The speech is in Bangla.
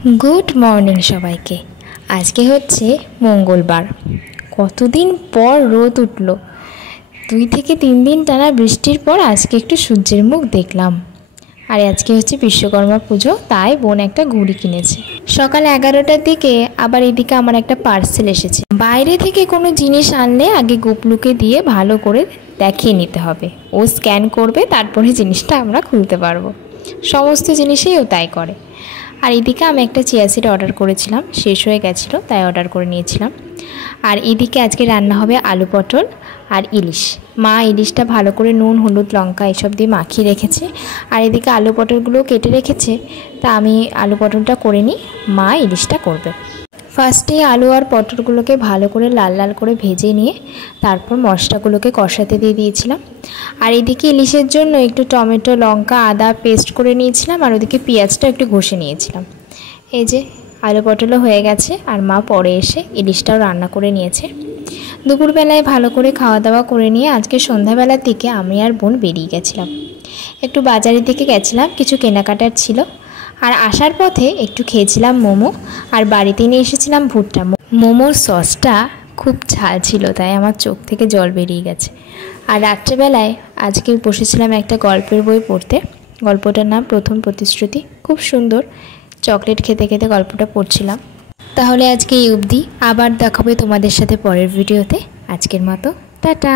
Good morning सबाइके। आज के होच्छे मंगलबार। कतदिन पर रोद उठलो, 2 থেকে 3 दिन टाना बृष्टिर पर आज के एकटु सूर्येर मुख देखलाम। और आज के होच्छे विश्वकर्मा पुजो, ताई बोन एकटा घुड़ी किनेछे। सकाल 11टार दिके आबार एदिके आमार एकटा पार्सेल एसेछे। बाइरे थेके कोनो जिनिस आनले आगे गुपलुके दिये भालो करे देखिये निते होबे। ओ स्कैन करबे, तारपरे जिनिसटा आमरा खुलते पारबो। समस्त जिनिसई ओ ताई करे। और एदिके आमि एकटा चिया सीड अर्डार करेছিলাম, शेष হয়ে গেছিল তাই অর্ডার করে নিয়েছিলাম। আর এদিকে আজকে রান্না হবে আলু পটল আর ইলিশ। মা ইলিশটা ভালো করে নুন হলুদ লঙ্কা এসব দিয়ে মাখিয়ে রেখেছে, আর এদিকে আলু পটলগুলো কেটে রেখেছে। তা আমি আলু পটলটা করে নিই, মা ইলিশটা করবে। ফার্স্টে আলু আর পটলগুলোকে ভালো করে লাল লাল করে ভেজে নিয়ে তারপর মশলাগুলোকে কষাতে দিয়ে দিয়েছিলাম। আর এদিকে ইলিশের জন্য একটু টমেটো লঙ্কা আদা পেস্ট করে নিয়েছিলাম, আর ওদিকে পেঁয়াজটা একটু ঘষে নিয়েছিলাম। এই যে আলু পটলও হয়ে গেছে, আর মা পরে এসে ইলিশটাও রান্না করে নিয়েছে। দুপুরবেলায় ভালো করে খাওয়া দাওয়া করে নিয়ে আজকে সন্ধ্যাবেলার দিকে আমি আর বোন বেরিয়ে গেছিলাম। একটু বাজারের দিকে গেছিলাম, কিছু কেনাকাটার ছিল। আর আসার পথে একটু খেয়েছিলাম মোমো, আর বাড়িতে নিয়ে এসেছিলাম ভুট্টা। মোমোর সসটা খুব ঝাল ছিল, তাই আমার চোখ থেকে জল বেরিয়ে গেছে। আর রাত্রেবেলায় আজকে বসেছিলাম একটা গল্পের বই পড়তে। গল্পটার নাম প্রথম প্রতিশ্রুতি। খুব সুন্দর, চকলেট খেতে খেতে গল্পটা পড়ছিলাম। তাহলে আজকে এই অবধি, আবার দেখাবে তোমাদের সাথে পরের ভিডিওতে। আজকের মতো টাটা।